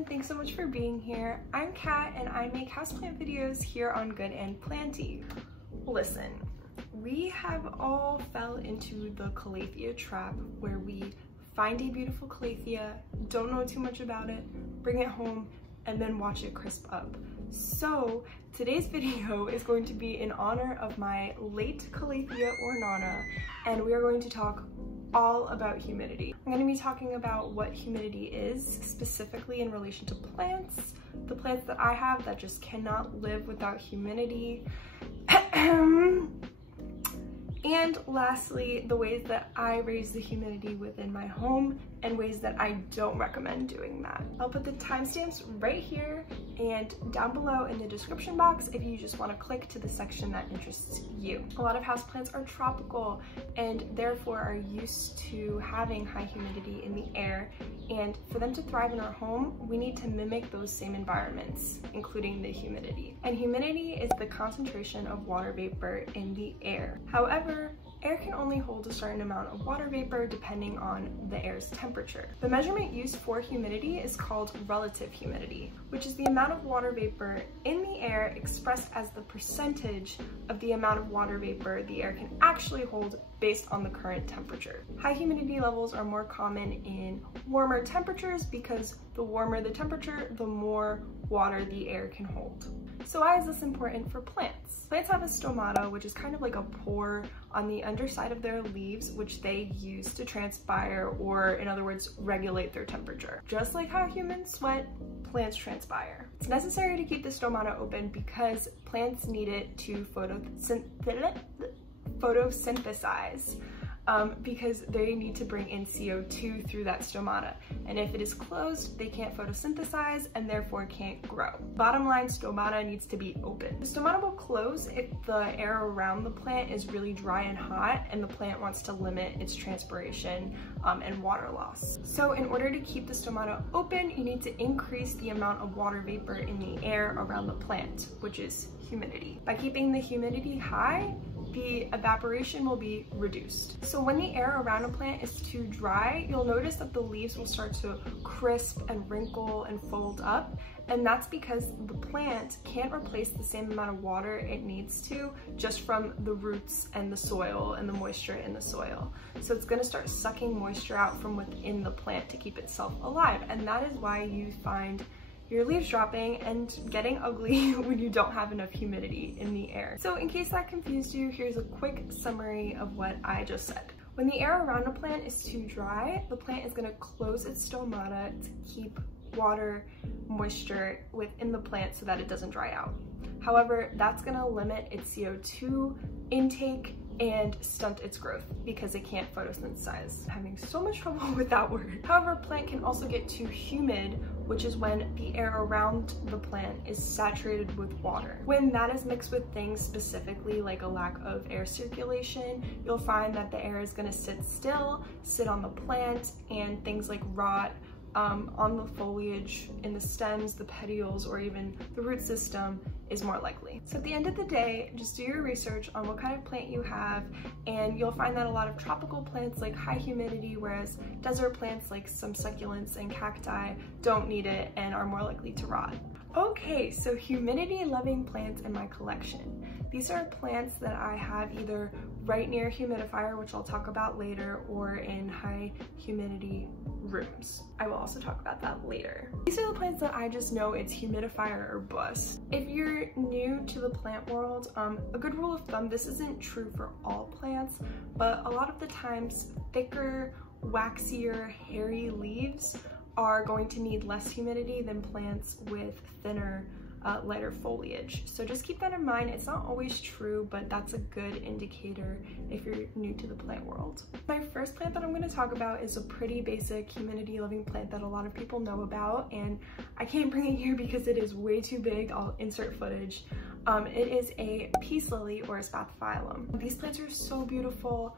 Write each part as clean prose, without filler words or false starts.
everyone, thanks so much for being here. I'm Kat and I make houseplant videos here on Good and Planty. Listen, we have all fell into the calathea trap where we find a beautiful calathea, don't know too much about it, bring it home, and then watch it crisp up. So today's video is going to be in honor of my late calathea ornata, and we are going to talk all about humidity. I'm going to be talking about what humidity is, specifically in relation to plants, the plants that I have that just cannot live without humidity, and lastly, the ways that I raise the humidity within my home and ways that I don't recommend doing that. I'll put the timestamps right here and down below in the description box if you just want to click to the section that interests you. A lot of houseplants are tropical and therefore are used to having high humidity in the air, and for them to thrive in our home, we need to mimic those same environments, including the humidity. And humidity is the concentration of water vapor in the air. However, air can only hold a certain amount of water vapor depending on the air's temperature. The measurement used for humidity is called relative humidity, which is the amount of water vapor in the air expressed as the percentage of the amount of water vapor the air can actually hold based on the current temperature. High humidity levels are more common in warmer temperatures because the warmer the temperature, the more water the air can hold. So why is this important for plants? Plants have a stomata, which is kind of like a pore on the underside of their leaves, which they use to transpire, or in other words, regulate their temperature. Just like how humans sweat, plants transpire. It's necessary to keep the stomata open because plants need it to photosynthesize. Because they need to bring in CO2 through that stomata. And if it is closed, they can't photosynthesize and therefore can't grow. Bottom line, stomata needs to be open. The stomata will close if the air around the plant is really dry and hot and the plant wants to limit its transpiration and water loss. So in order to keep the stomata open, you need to increase the amount of water vapor in the air around the plant, which is humidity. By keeping the humidity high, the evaporation will be reduced. So when the air around a plant is too dry, you'll notice that the leaves will start to crisp and wrinkle and fold up, and that's because the plant can't replace the same amount of water it needs to just from the roots and the soil and the moisture in the soil. So it's going to start sucking moisture out from within the plant to keep itself alive, and that is why you find your leaves dropping and getting ugly when you don't have enough humidity in the air. So in case that confused you, here's a quick summary of what I just said. When the air around a plant is too dry, the plant is going to close its stomata to keep water, moisture within the plant so that it doesn't dry out. However, that's going to limit its CO2 intake and stunt its growth because it can't photosynthesize. I'm having so much trouble with that word. However, a plant can also get too humid, which is when the air around the plant is saturated with water. When that is mixed with things specifically like a lack of air circulation, you'll find that the air is going to sit still, sit on the plant, and things like rot on the foliage, in the stems, the petioles, or even the root system is more likely. So at the end of the day, just do your research on what kind of plant you have, and you'll find that a lot of tropical plants like high humidity, whereas desert plants like some succulents and cacti don't need it and are more likely to rot. Okay, so humidity loving plants in my collection. These are plants that I have either right near a humidifier, which I'll talk about later, or in high humidity rooms. I will also talk about that later. These are the plants that I just know it's humidifier or bust. If you're new to the plant world, a good rule of thumb, this isn't true for all plants, but a lot of the times thicker, waxier, hairy leaves are going to need less humidity than plants with thinner, lighter foliage. So just keep that in mind. It's not always true, but that's a good indicator if you're new to the plant world. My first plant that I'm going to talk about is a pretty basic humidity loving plant that a lot of people know about, and I can't bring it here because it is way too big. I'll insert footage. It is a peace lily or a spathiphyllum. These plants are so beautiful.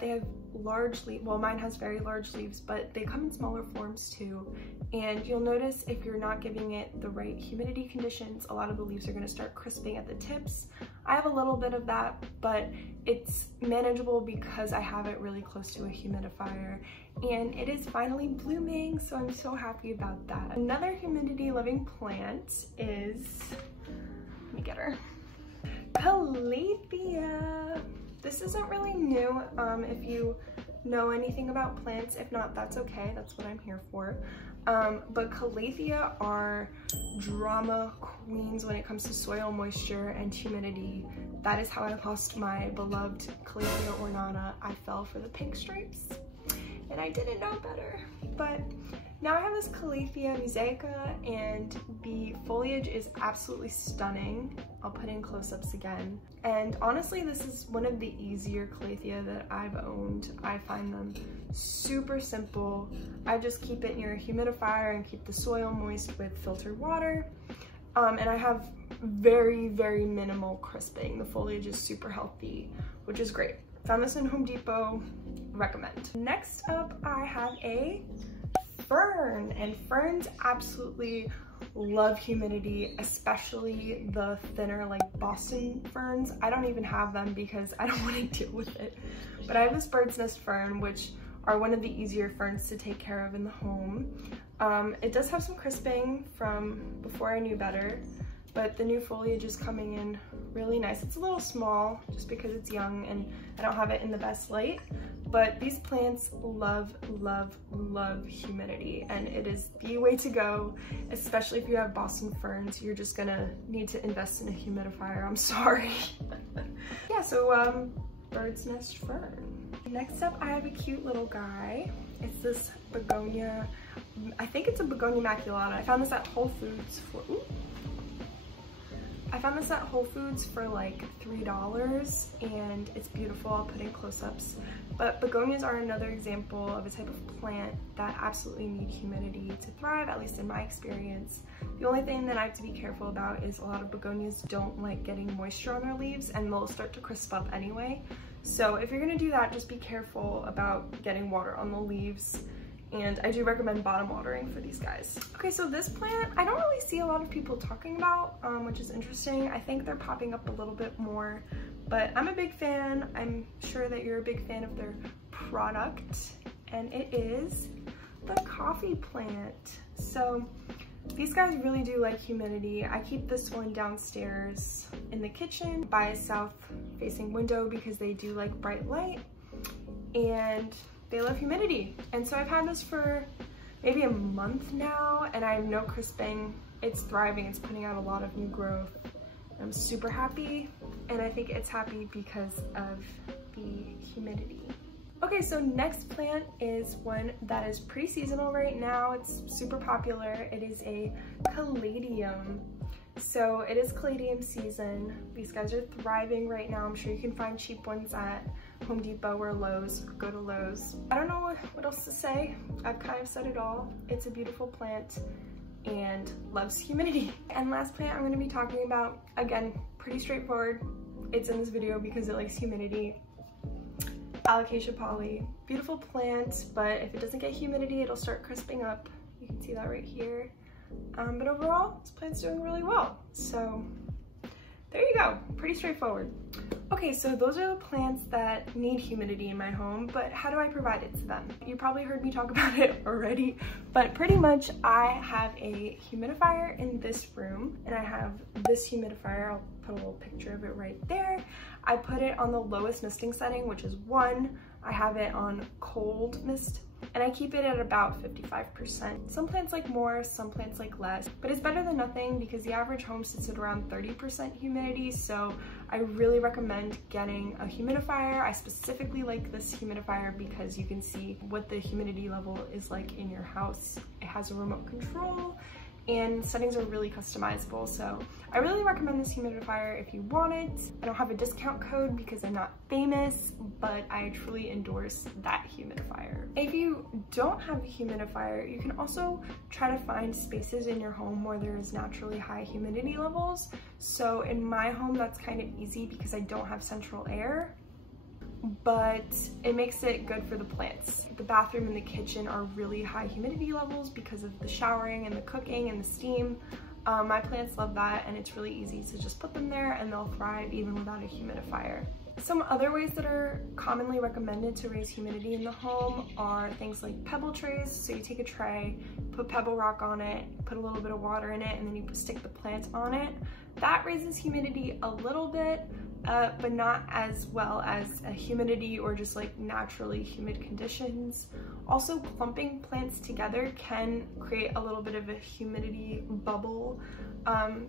They have large leaves, well, mine has very large leaves, but they come in smaller forms too. And you'll notice if you're not giving it the right humidity conditions, a lot of the leaves are going to start crisping at the tips. I have a little bit of that, but it's manageable because I have it really close to a humidifier, and it is finally blooming, so I'm so happy about that. Another humidity loving plant is, let me get her, Calathea. This isn't really new. If you know anything about plants, if not, that's okay, that's what I'm here for. But Calathea are drama queens when it comes to soil moisture and humidity. That is how I lost my beloved Calathea ornata. I fell for the pink stripes and I didn't know better. But now I have this Calathea mosaica and the foliage is absolutely stunning. I'll put in close-ups again. And honestly, this is one of the easier Calathea that I've owned. I find them super simple. I just keep it near a humidifier and keep the soil moist with filtered water. And I have very, very minimal crisping. The foliage is super healthy, which is great. Found this in Home Depot, recommend. Next up, I have a fern, and ferns absolutely love humidity, especially the thinner like Boston ferns. I don't even have them because I don't want to deal with it. But I have this bird's nest fern, which are one of the easier ferns to take care of in the home. It does have some crisping from before I knew better, but the new foliage is coming in really nice. It's a little small just because it's young and I don't have it in the best light, but these plants love, love, love humidity, and it is the way to go, especially if you have Boston ferns. You're just gonna need to invest in a humidifier, I'm sorry. Yeah, so bird's nest fern. Next up, I have a cute little guy. It's this begonia, I think it's a begonia maculata. I found this at Whole Foods for, ooh. I found this at Whole Foods for like $3 and it's beautiful. I'll put in close-ups. But begonias are another example of a type of plant that absolutely need humidity to thrive, at least in my experience. The only thing that I have to be careful about is a lot of begonias don't like getting moisture on their leaves and they'll start to crisp up anyway. So if you're gonna do that, just be careful about getting water on the leaves. And I do recommend bottom watering for these guys. Okay, so this plant, I don't really see a lot of people talking about, which is interesting. I think they're popping up a little bit more, but I'm a big fan. I'm sure that you're a big fan of their product, and it is the coffee plant. So these guys really do like humidity. I keep this one downstairs in the kitchen by a south-facing window because they do like bright light, and they love humidity. And so I've had this for maybe a month now and I have no crisping. It's thriving, it's putting out a lot of new growth. I'm super happy, and I think it's happy because of the humidity. Okay, so next plant is one that is pretty seasonal right now. It's super popular. It is a caladium. So it is caladium season. These guys are thriving right now. I'm sure you can find cheap ones at Home Depot or Lowe's. Go to Lowe's. I don't know what else to say. I've kind of said it all. It's a beautiful plant and loves humidity. And last plant I'm going to be talking about, again, pretty straightforward. It's in this video because it likes humidity. Alocasia poly. Beautiful plant, but if it doesn't get humidity, it'll start crisping up. You can see that right here. But overall, this plant's doing really well. So there you go, pretty straightforward. Okay, so those are the plants that need humidity in my home, but how do I provide it to them? You probably heard me talk about it already, but pretty much I have a humidifier in this room, and I have this humidifier. I'll put a little picture of it right there. I put it on the lowest misting setting, which is 1. I have it on cold mist, and I keep it at about 55%. Some plants like more, some plants like less, but it's better than nothing because the average home sits at around 30% humidity, so I really recommend getting a humidifier. I specifically like this humidifier because you can see what the humidity level is like in your house. It has a remote control, and settings are really customizable, so I really recommend this humidifier if you want it. I don't have a discount code because I'm not famous, but I truly endorse that humidifier. If you don't have a humidifier, you can also try to find spaces in your home where there's naturally high humidity levels. So in my home, that's kind of easy because I don't have central air, but it makes it good for the plants. The bathroom and the kitchen are really high humidity levels because of the showering and the cooking and the steam, My plants love that, and it's really easy to just put them there and they'll thrive even without a humidifier. Some other ways that are commonly recommended to raise humidity in the home are things like pebble trays. So you take a tray, put pebble rock on it, put a little bit of water in it, and then you stick the plant on it. That raises humidity a little bit, but not as well as a humidity or just like naturally humid conditions. Also, clumping plants together can create a little bit of a humidity bubble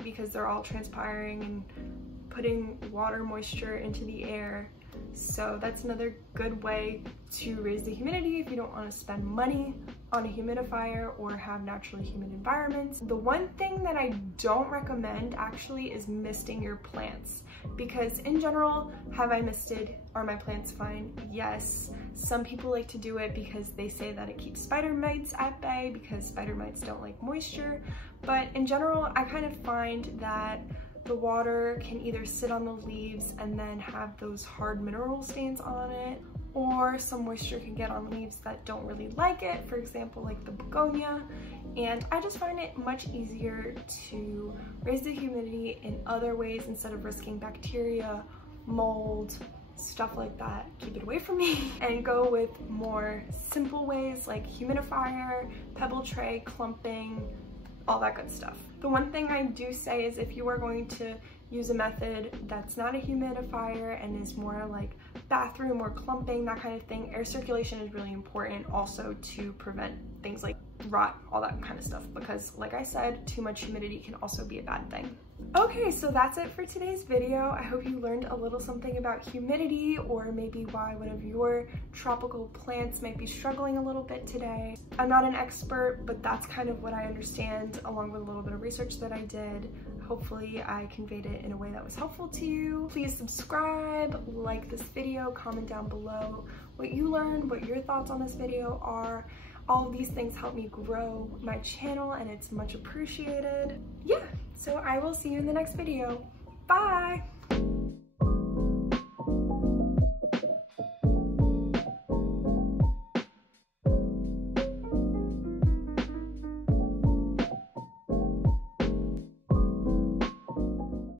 because they're all transpiring and putting water moisture into the air. So that's another good way to raise the humidity if you don't want to spend money on a humidifier or have naturally humid environments. The one thing that I don't recommend actually is misting your plants, because in general, have I misted? Are my plants fine? Yes. Some people like to do it because they say that it keeps spider mites at bay, because spider mites don't like moisture. But in general, I kind of find that the water can either sit on the leaves and then have those hard mineral stains on it, or some moisture can get on leaves that don't really like it, for example, like the begonia. And I just find it much easier to raise the humidity in other ways instead of risking bacteria, mold, stuff like that. Keep it away from me, and go with more simple ways like humidifier, pebble tray, clumping, all that good stuff. The one thing I do say is if you are going to use a method that's not a humidifier and is more like bathroom or clumping, that kind of thing, air circulation is really important also to prevent things like rot, all that kind of stuff, because like I said, too much humidity can also be a bad thing. Okay, so that's it for today's video. I hope you learned a little something about humidity, or maybe why one of your tropical plants might be struggling a little bit today. I'm not an expert, but that's kind of what I understand, along with a little bit of research that I did. Hopefully I conveyed it in a way that was helpful to you. Please subscribe, like this video, comment down below what you learned, what your thoughts on this video are. All of these things help me grow my channel and it's much appreciated. Yeah, so I will see you in the next video. Bye!